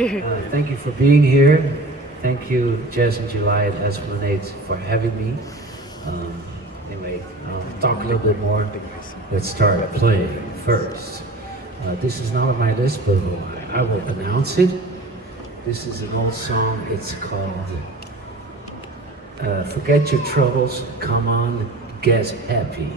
Thank you for being here. Thank you, Jazz in July at Esplanade, for having me. Anyway, I'll talk a little bit more. Let's start playing first. This is not on my list, but I will announce it. This is an old song. It's called Forget Your Troubles, Come On, Get Happy.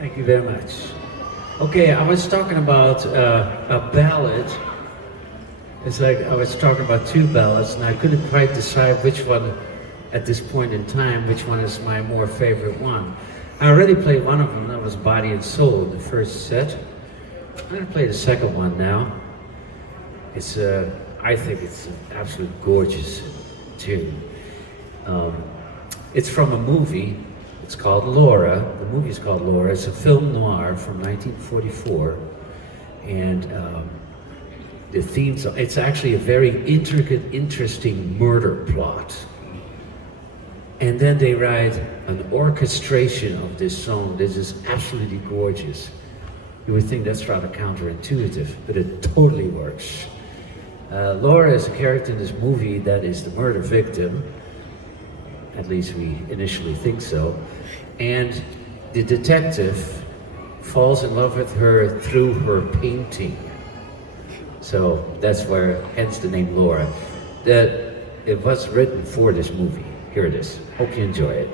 Thank you very much. Okay, I was talking about a ballad. It's like I was talking about two ballads, and I couldn't quite decide which one, at this point in time, which one is my more favorite one. I already played one of them, that was Body and Soul in the first set. I'm gonna play the second one now. It's I think it's an absolute gorgeous tune. It's from a movie. It's called Laura. The movie is called Laura. It's a film noir from 1944, and the themes. It's actually a very intricate, interesting murder plot. And then they write an orchestration of this song. This is absolutely gorgeous. You would think that's rather counterintuitive, but it totally works. Laura is a character in this movie that is the murder victim. At least we initially think so. And the detective falls in love with her through her painting. So that's where, hence the name Laura. It was written for this movie. Here it is. Hope you enjoy it.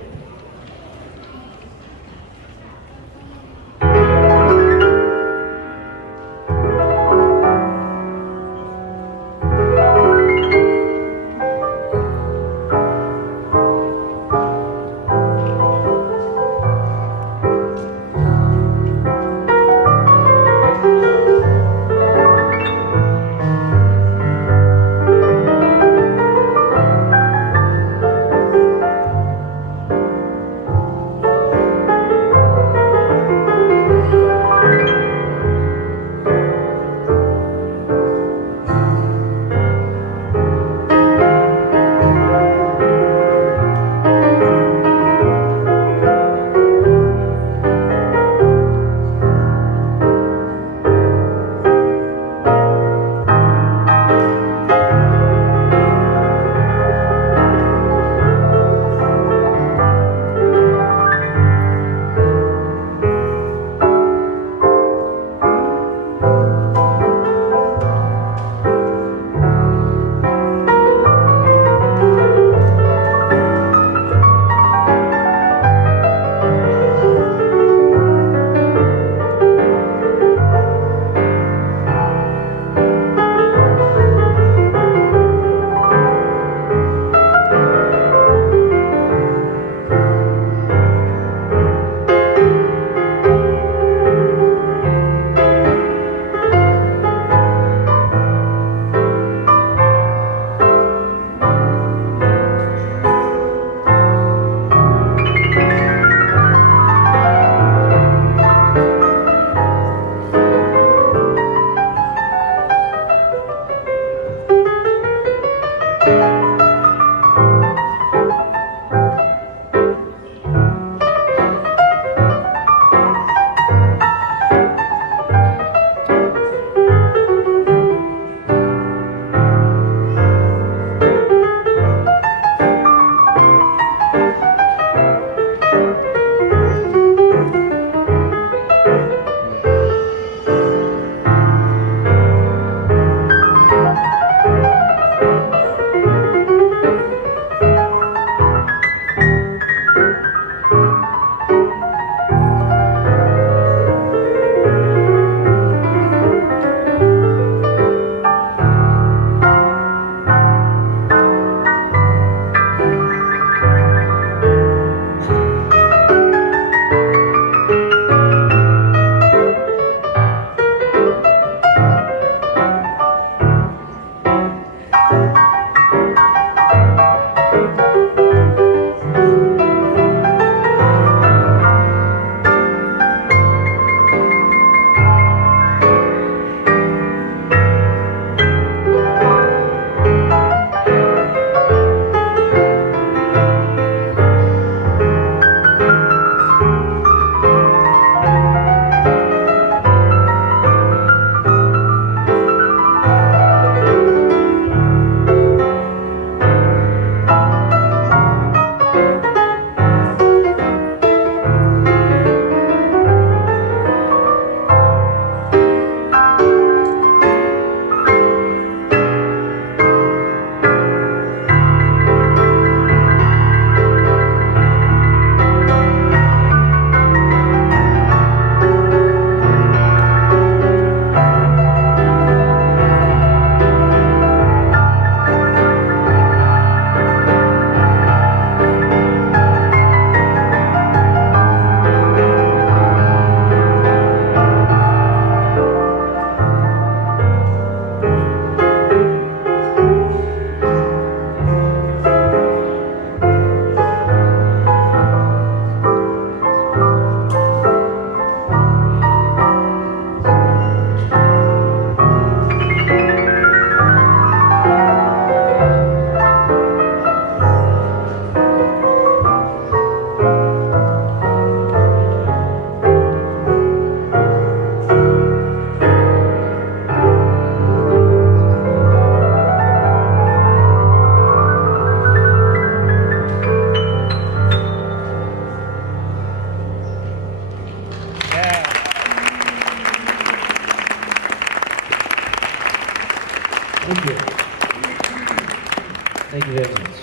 Thank you very much.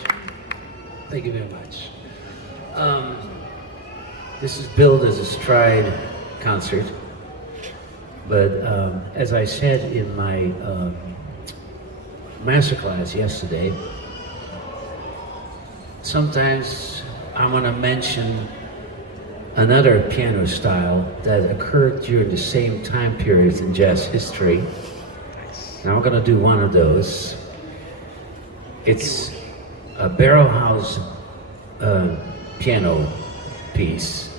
Thank you very much. Um, this is billed as a stride concert, but as I said in my masterclass yesterday, sometimes I want to mention another piano style that occurred during the same time period in jazz history. Now I'm going to do one of those. It's a barrel house piano piece.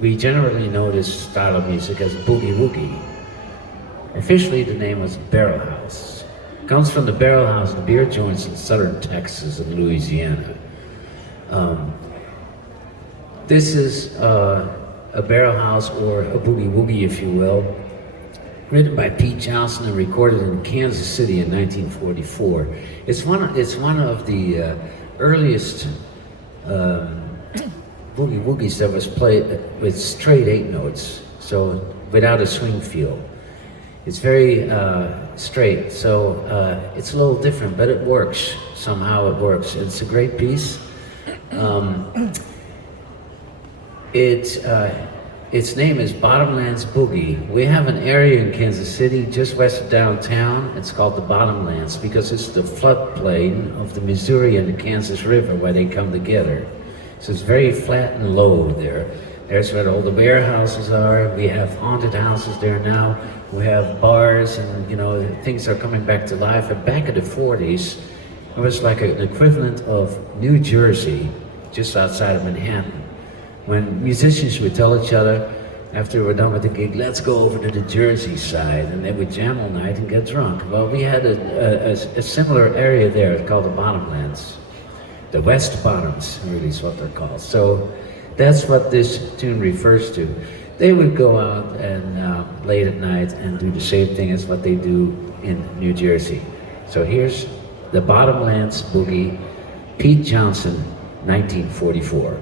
We generally know this style of music as boogie woogie. Officially, the name was barrel house. It comes from the barrel house and beer joints in southern Texas and Louisiana. This is a barrel house or a boogie woogie, if you will, written by Pete Johnson and recorded in Kansas City in 1944. It's one of the earliest boogie woogies that was played with straight 8 notes, so without a swing feel. It's very straight, so it's a little different, but it works. Somehow it works. It's a great piece. Its name is Bottomlands Boogie. We have an area in Kansas City just west of downtown. It's called the Bottomlands because it's the floodplain of the Missouri and the Kansas River where they come together. So it's very flat and low there. There's where all the warehouses are. We have haunted houses there now. We have bars and, you know, things are coming back to life. And back in the 40s, it was like an equivalent of New Jersey, just outside of Manhattan. When musicians would tell each other, after we're done with the gig, let's go over to the Jersey side, and they would jam all night and get drunk. Well, we had a similar area there called the Bottomlands. The West Bottoms, really is what they're called. So that's what this tune refers to. They would go out and late at night and do the same thing as what they do in New Jersey. So here's the Bottomlands Boogie, Pete Johnson, 1944.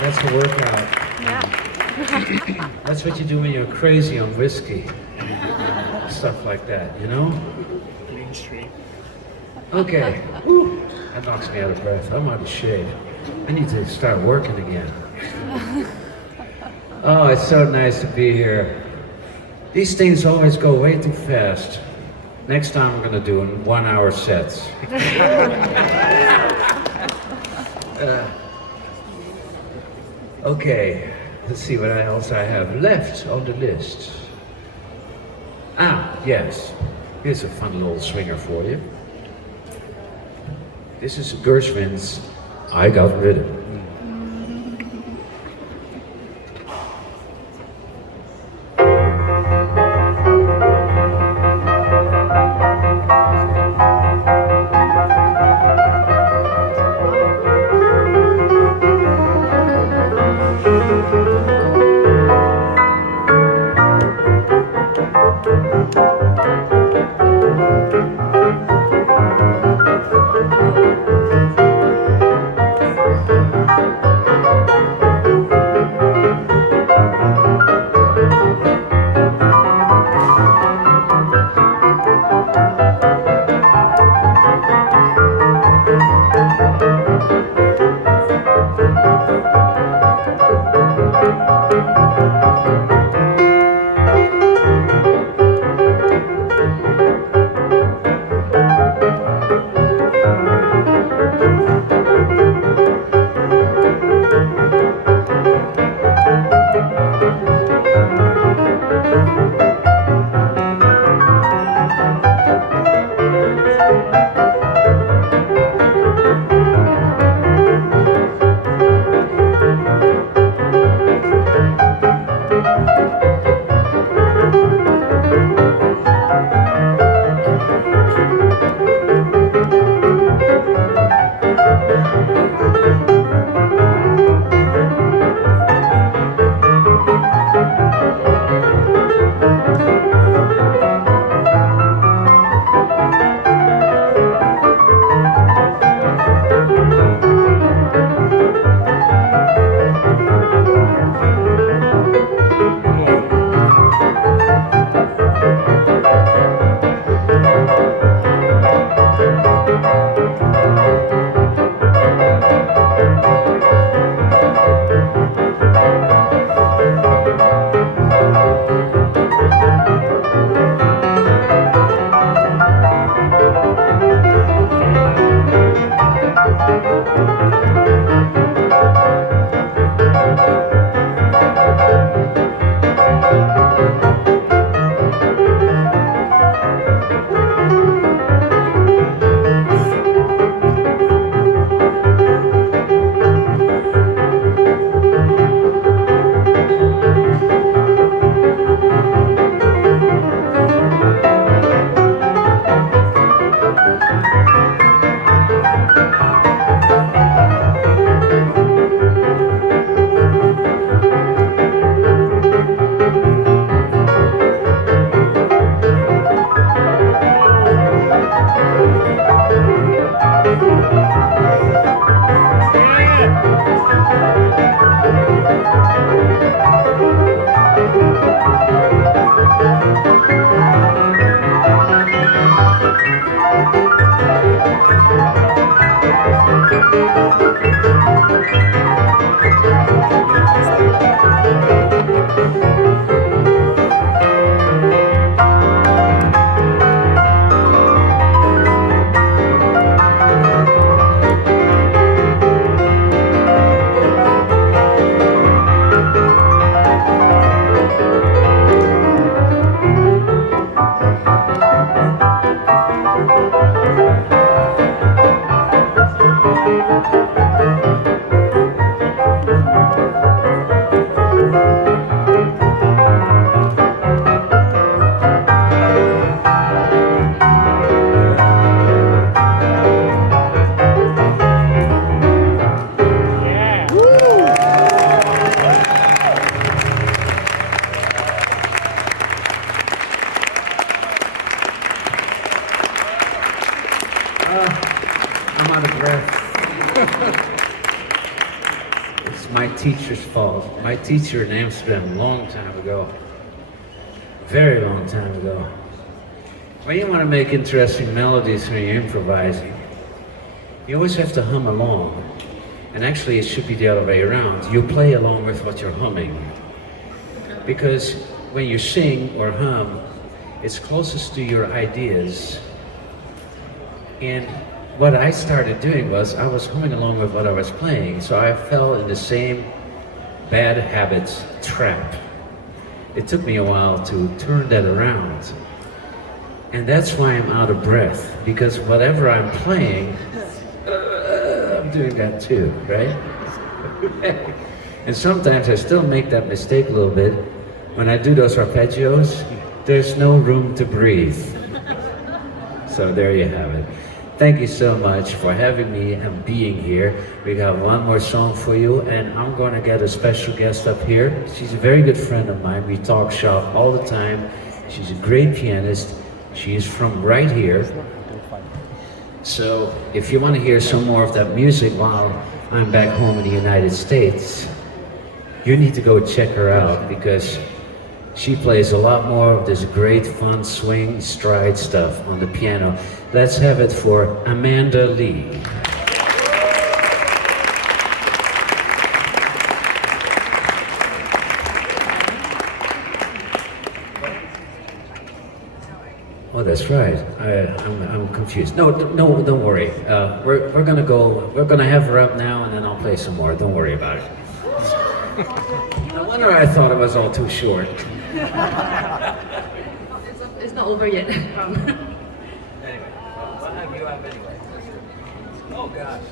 That's a workout. Yeah. That's what you do when you're crazy on whiskey. Stuff like that, you know? Green Street. Okay. Whew. That knocks me out of breath. I'm out of shape. I need to start working again. Oh, it's so nice to be here. These things always go way too fast. Next time I'm gonna do in 1 hour sets. Okay, let's see what else I have left on the list. Ah, yes. Here's a fun little swinger for you. This is Gershwin's I Got Rhythm. my teacher's fault. My teacher in Amsterdam, long time ago, very long time ago. When you want to make interesting melodies when you're improvising, you always have to hum along. And actually, it should be the other way around. You play along with what you're humming. Because when you sing or hum, it's closest to your ideas. And what I started doing was I was humming along with what I was playing, so I fell in the same bad habits trap. It took me a while to turn that around. And that's why I'm out of breath, because whatever I'm playing, I'm doing that too, right? And sometimes I still make that mistake a little bit. When I do those arpeggios, there's no room to breathe. So there you have it. Thank you so much for having me and being here. We got one more song for you, and I'm going to get a special guest up here. She's a very good friend of mine. We talk shop all the time. She's a great pianist. She is from right here. So if you want to hear some more of that music while I'm back home in the United States, you need to go check her out, because she plays a lot more of this great fun swing stride stuff on the piano. Let's have it for Amanda Lee. Oh, that's right. I'm confused. No, don't worry. We're gonna have her up now, and then I'll play some more. Don't worry about it. No wonder I thought it was all too short. It's not over yet. Anyway, what have you up anyway? Oh gosh.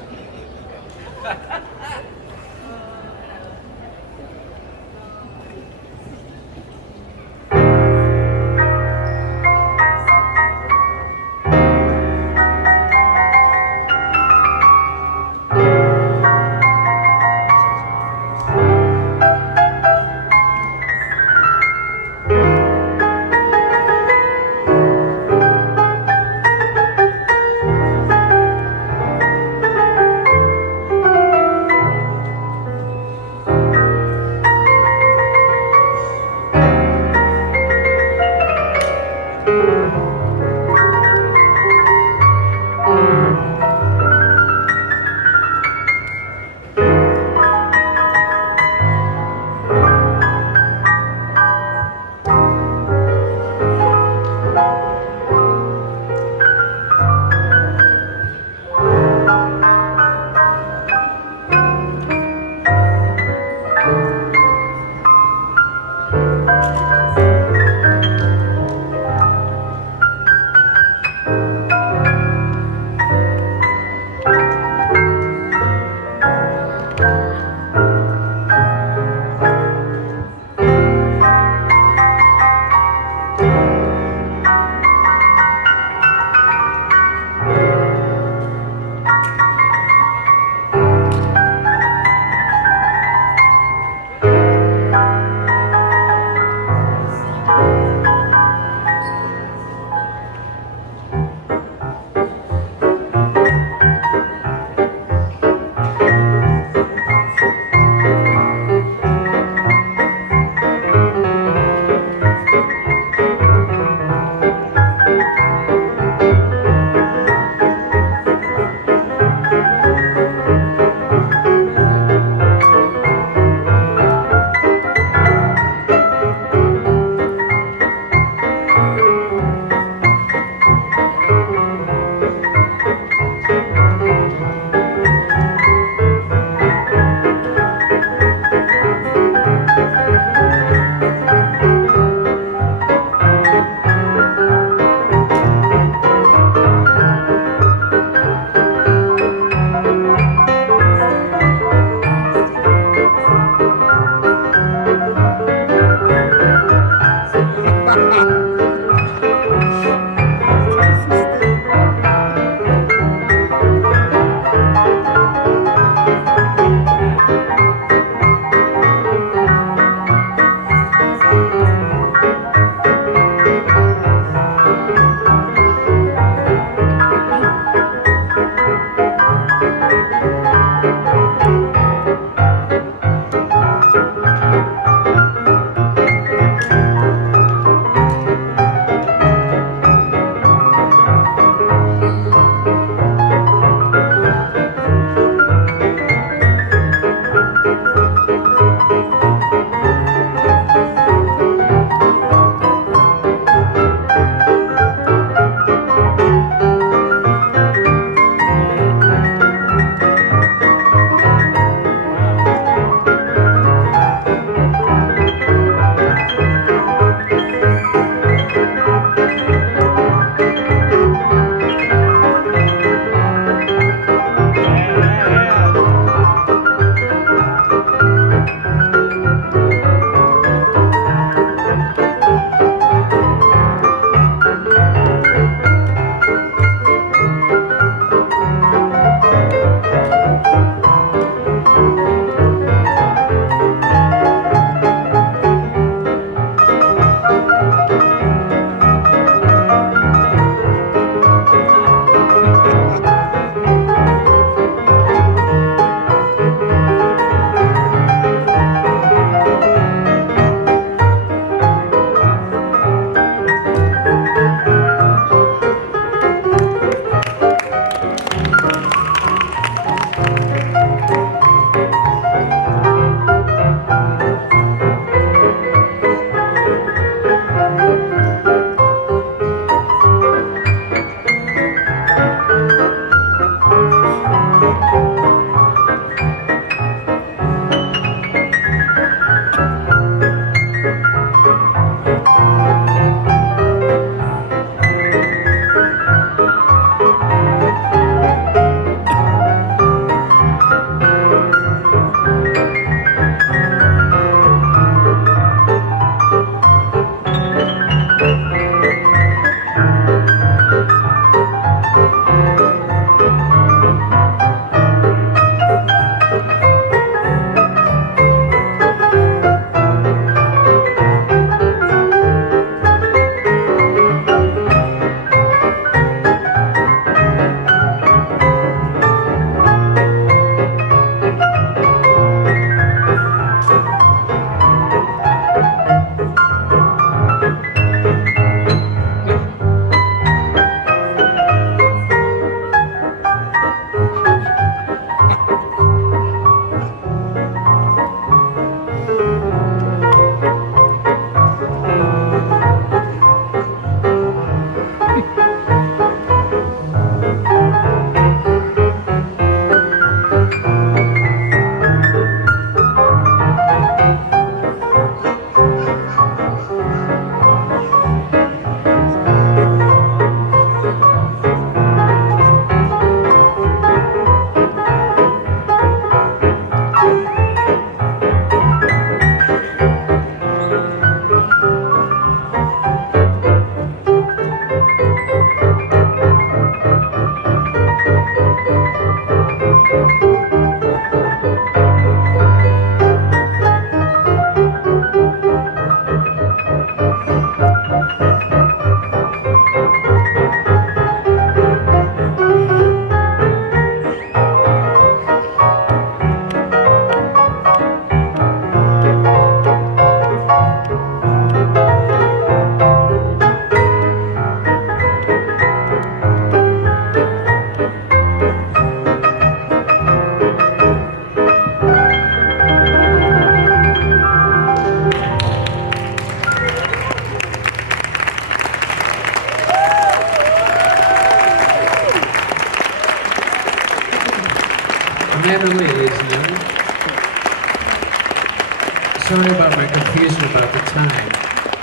Sorry about my confusion about the time.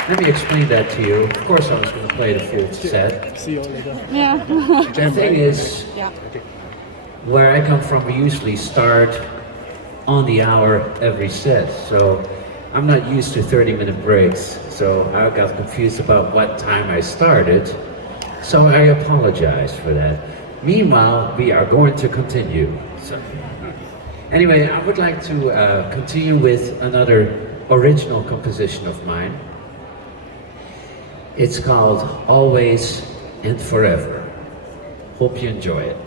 Let me explain that to you. Of course, I was going to play the full set. See you later. Yeah. The thing is, Yeah. where I come from, we usually start on the hour every set. So I'm not used to 30-minute breaks. So I got confused about what time I started. So I apologize for that. Meanwhile, we are going to continue. So, anyway, I would like to continue with another original composition of mine. It's called Always and Forever. Hope you enjoy it.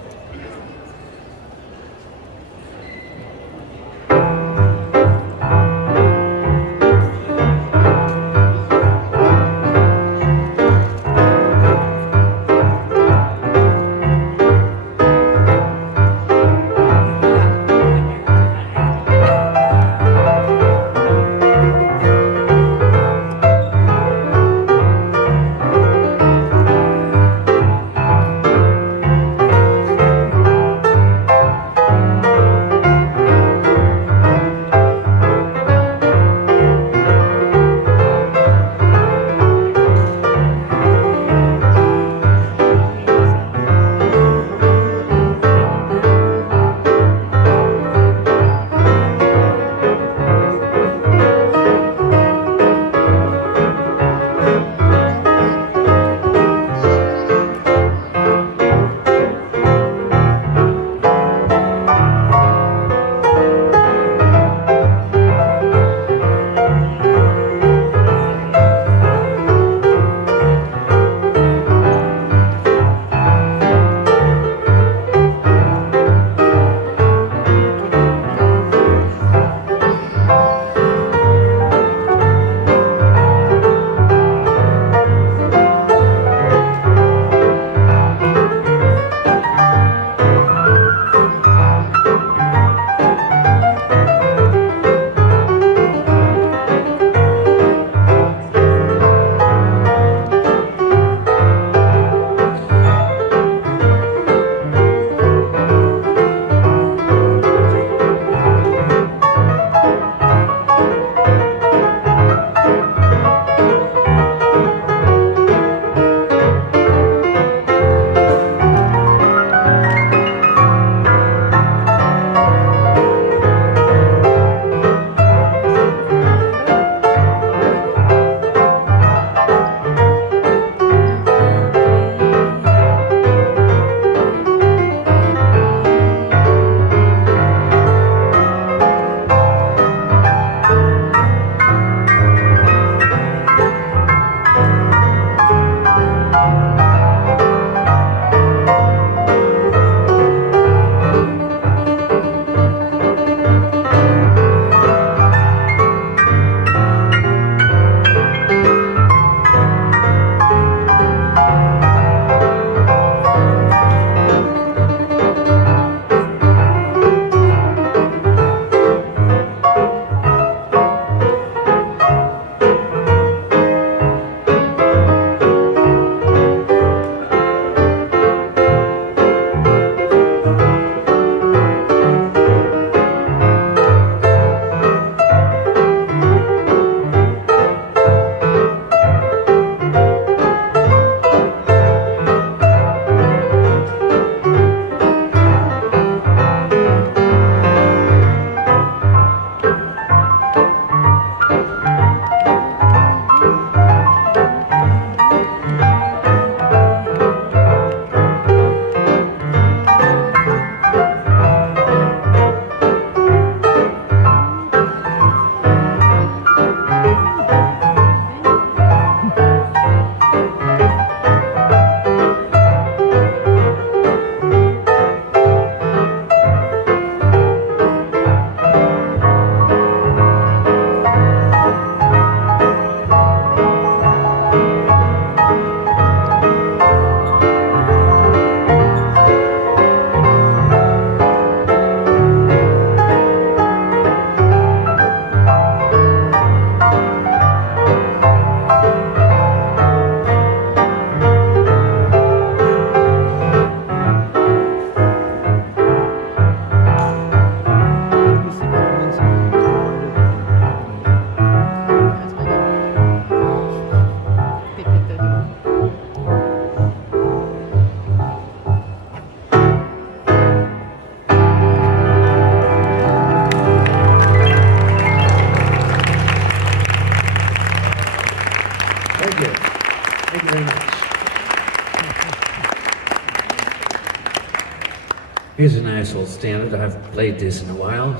Here's a nice old standard. I haven't played this in a while.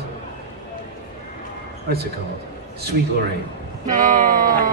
What's it called? Sweet Lorraine. Oh.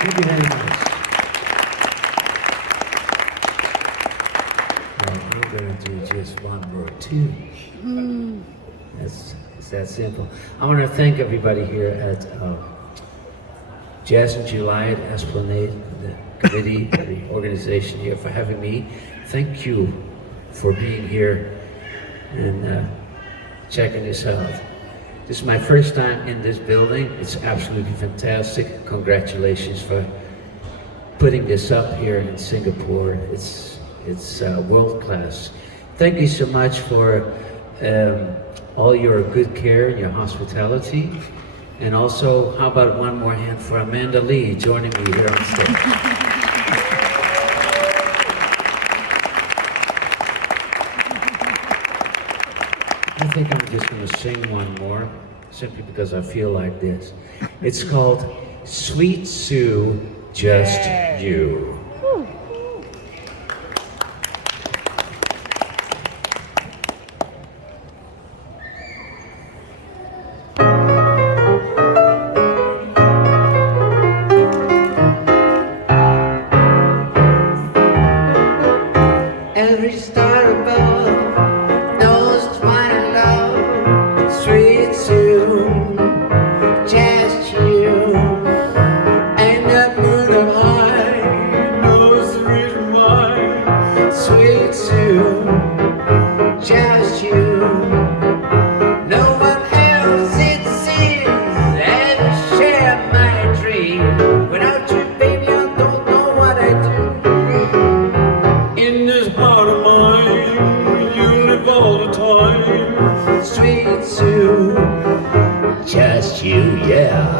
Thank you very much. Well, I'm going to do just one or two. It's that simple. I want to thank everybody here at Jazz in July at Esplanade, the committee, the organization here for having me. Thank you for being here and checking this out. This is my first time in this building. It's absolutely fantastic. Congratulations for putting this up here in Singapore. It's world class. Thank you so much for all your good care and your hospitality. And also, how about one more hand for Amanda Lee joining me here on stage. I think I'm just going to sing one more, simply because I feel like this. It's called Sweet Sue, Just You. Every star above knows what I love. Sweet Sue, just you. And that moon of high knows the reason why. Sweet Sue, just you. No one else, it seems, ever shared my dream. Without you, baby, I don't know what I do. In this heart of mine, you live all the time. Sweet Sue, just you, yeah.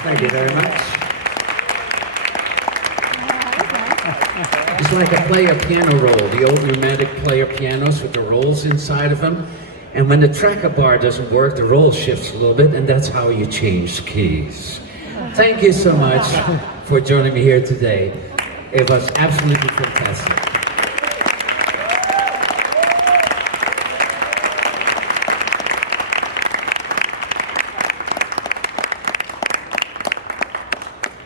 Thank you very much. It's like a player piano roll, the old pneumatic player pianos with the rolls inside of them. And when the tracker bar doesn't work, the roll shifts a little bit, and that's how you change keys. Thank you so much for joining me here today. It was absolutely fantastic.